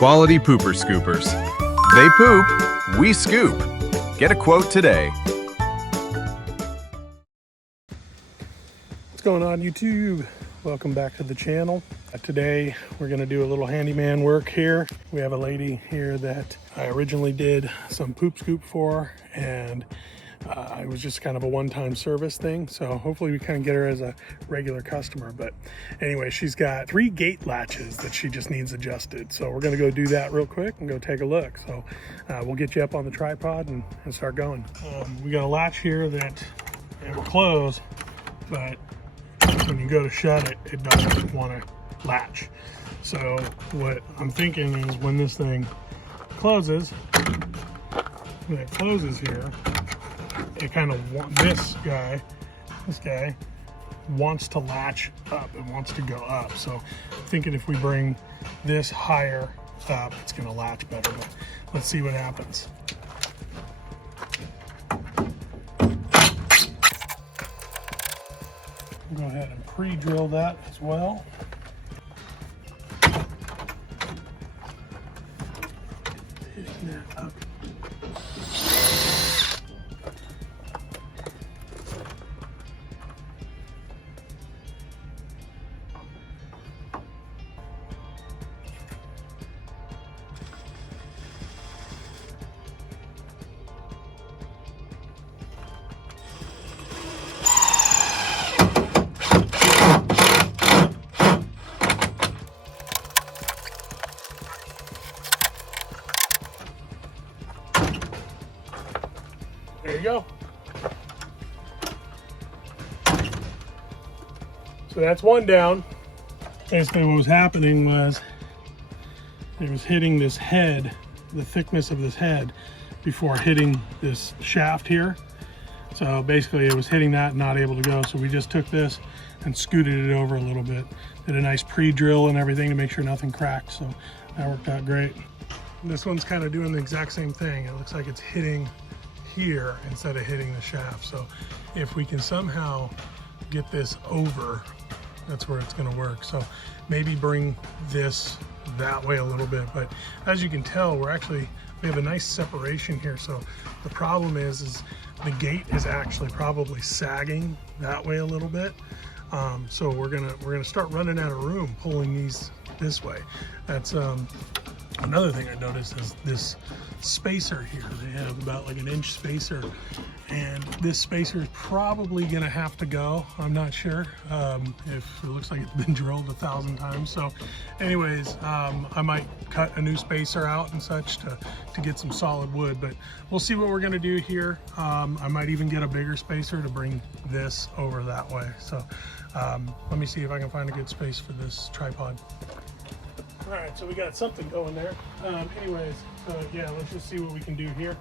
Quality pooper scoopers. They poop, we scoop. Get a quote today. What's going on, YouTube? Welcome back to the channel. Today we're going to do a little handyman work here. We have a lady here that I originally did some poop scoop for, and it was just kind of a one-time service thing, so hopefully we kind of get her as a regular customer. But anyway, she's got 3 gate latches that she just needs adjusted, so we're going to go do that real quick and go take a look. So we'll get you up on the tripod and start going. We got a latch here that it will close, but when you go to shut it, it doesn't want to latch. So what I'm thinking is when this thing closes, when it closes here, it kind of this guy wants to latch up. It wants to go up. So I'm thinking if we bring this higher up, it's going to latch better. But let's see what happens. Go ahead and pre-drill that as well. Hitting that up. There you go. So that's one down. Basically what was happening was it was hitting this head, the thickness of this head, before hitting this shaft here. So basically it was hitting that and not able to go. So we just took this and scooted it over a little bit. Did a nice pre-drill and everything to make sure nothing cracked. So that worked out great. This one's kind of doing the exact same thing. It looks like it's hitting here instead of hitting the shaft. So if we can somehow get this over, that's where it's going to work. So maybe bring this that way a little bit. But as you can tell, we have a nice separation here. So the problem is the gate is actually probably sagging that way a little bit. So we're gonna start running out of room pulling these this way. That's another thing I noticed is this spacer here. They have about like an inch spacer, and this spacer is probably gonna have to go. I'm not sure if it looks like it's been drilled 1,000 times. So anyways, I might cut a new spacer out and such to get some solid wood, but we'll see what we're gonna do here. I might even get a bigger spacer to bring this over that way. So let me see if I can find a good space for this tripod. All right, so we got something going there. Anyways, so yeah, let's just see what we can do here.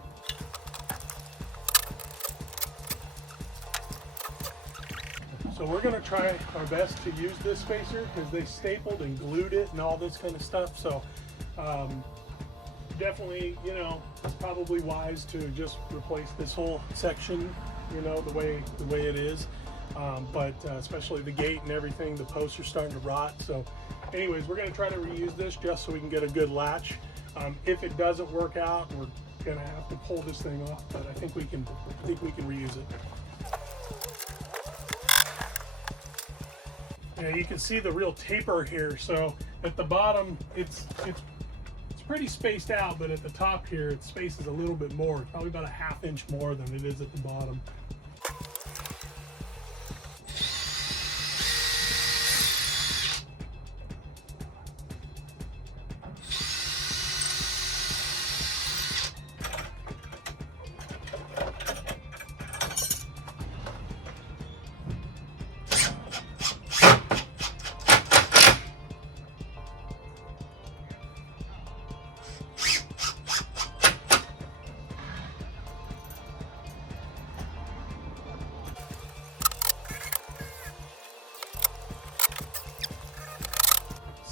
So we're gonna try our best to use this spacer because they stapled and glued it and all this kind of stuff. So definitely, you know, it's probably wise to just replace this whole section, you know, the way it is. But especially the gate and everything, the posts are starting to rot. So anyways, we're going to try to reuse this just so we can get a good latch. If it doesn't work out, we're going to have to pull this thing off, but I think we can reuse it. Yeah, you can see the real taper here. So at the bottom, it's pretty spaced out, but at the top here, it spaces a little bit more, probably about a 1/2 inch more than it is at the bottom.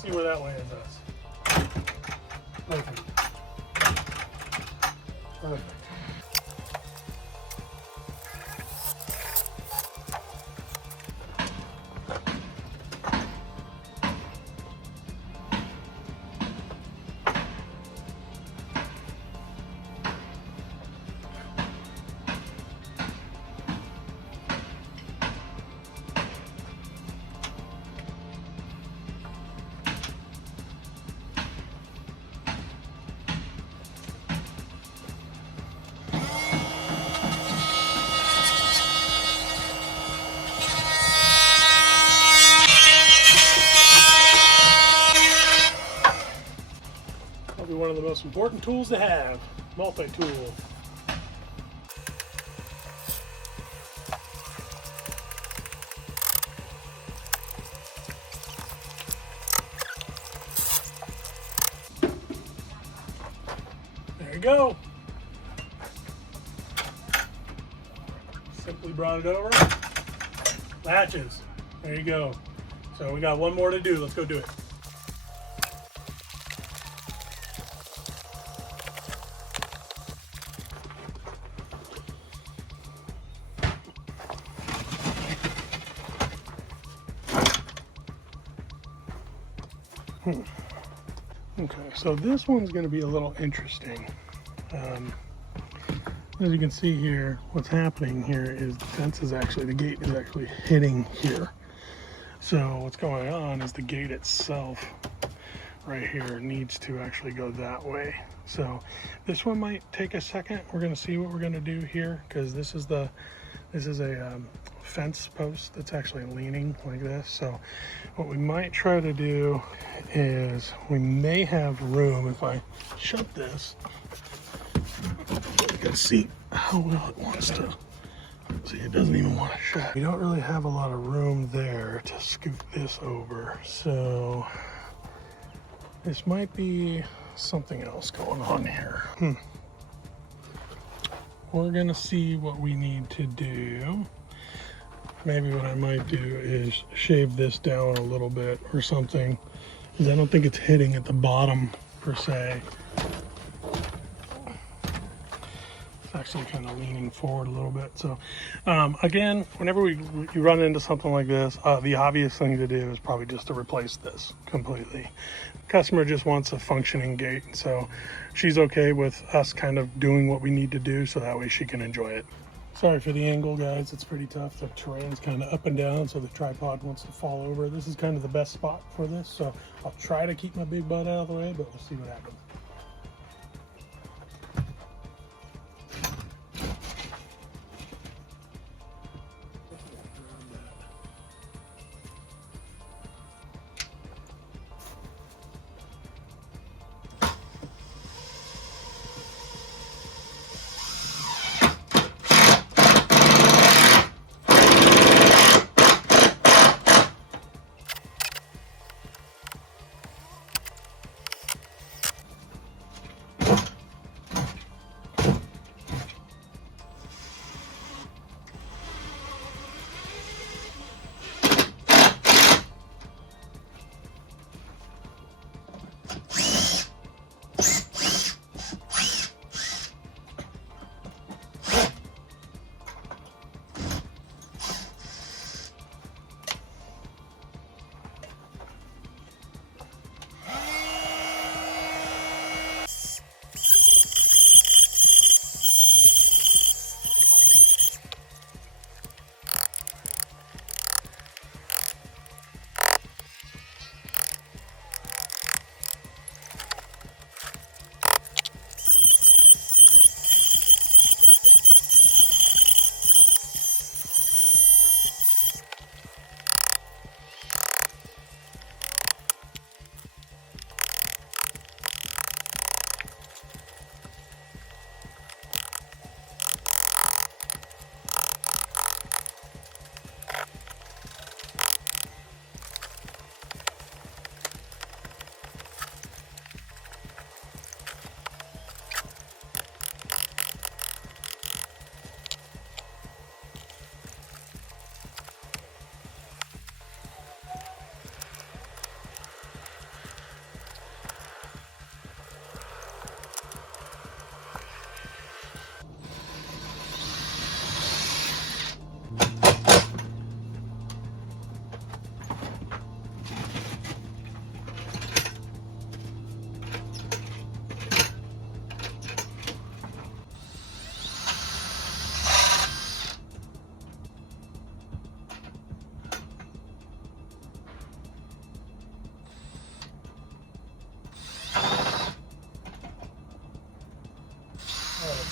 See where that lands us. Perfect. Perfect. Probably one of the most important tools to have. Multi-tool. There you go. Simply brought it over. Latches. There you go. So we got one more to do. Let's go do it. Okay, so this one's going to be a little interesting. As you can see here, what's happening here is the fence is actually, the gate is actually hitting here. So what's going on is the gate itself right here needs to actually go that way. So this one might take a second. We're going to see what we're going to do here, because this is a fence post that's actually leaning like this. So what we might try to do is, we may have room if I shut this. You can see how well it wants to. See, it doesn't even want to shut. We don't really have a lot of room there to scoot this over. So this might be something else going on here. We're gonna see what we need to do. Maybe what I might do is shave this down a little bit or something, because I don't think it's hitting at the bottom per se. It's actually kind of leaning forward a little bit. So again, whenever you run into something like this, the obvious thing to do is probably just to replace this completely. The customer just wants a functioning gate, so she's okay with us kind of doing what we need to do so that way she can enjoy it. Sorry for the angle, guys. It's pretty tough. The terrain's kind of up and down, so the tripod wants to fall over. This is kind of the best spot for this, so I'll try to keep my big butt out of the way, but we'll see what happens.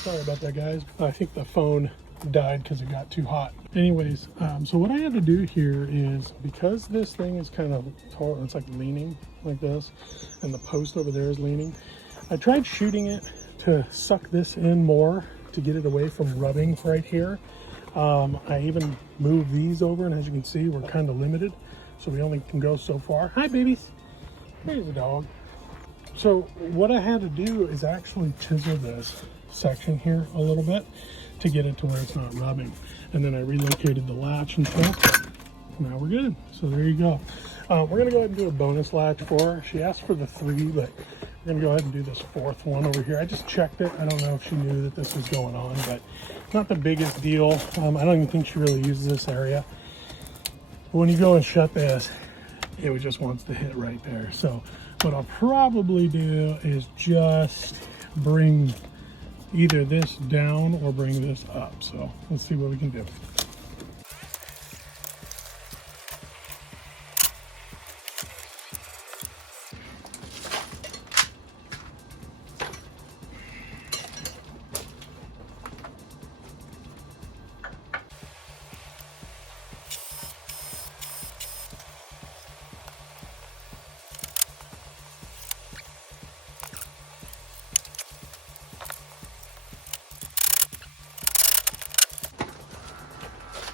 Sorry about that, guys. I think the phone died because it got too hot. Anyways, so what I had to do here is, because this thing is kind of tall, it's like leaning like this, and the post over there is leaning, I tried shooting it to suck this in more to get it away from rubbing right here. I even moved these over, and as you can see, we're kind of limited, so we only can go so far. Hi, babies. There's a dog. So what I had to do is actually chisel this section here a little bit to get it to where it's not rubbing. And then I relocated the latch and stuff. Now we're good. So there you go. We're gonna go ahead and do a bonus latch for her. She asked for the 3, but we're gonna go ahead and do this 4th one over here. I just checked it. I don't know if she knew that this was going on, but not the biggest deal. I don't even think she really uses this area. But when you go and shut this, it just wants to hit right there. So what I'll probably do is just bring either this down or bring this up. So let's see what we can do.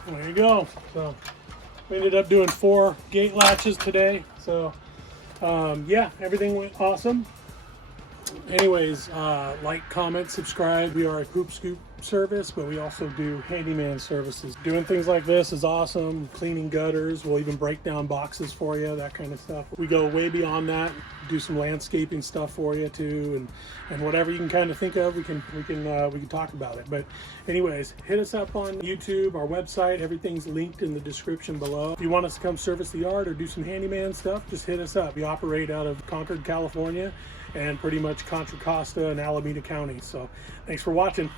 There you go. So we ended up doing 4 gate latches today. So yeah, everything went awesome. Anyways, like, comment, subscribe. We are a poop scoop service, but we also do handyman services. Doing things like this is awesome. Cleaning gutters, we'll even break down boxes for you, that kind of stuff. We go way beyond that, do some landscaping stuff for you too, and whatever you can kind of think of, we can talk about it. But anyways, hit us up on YouTube, our website, everything's linked in the description below. If you want us to come service the yard or do some handyman stuff, just hit us up. We operate out of Concord, California, and pretty much Contra Costa and Alameda County. So thanks for watching.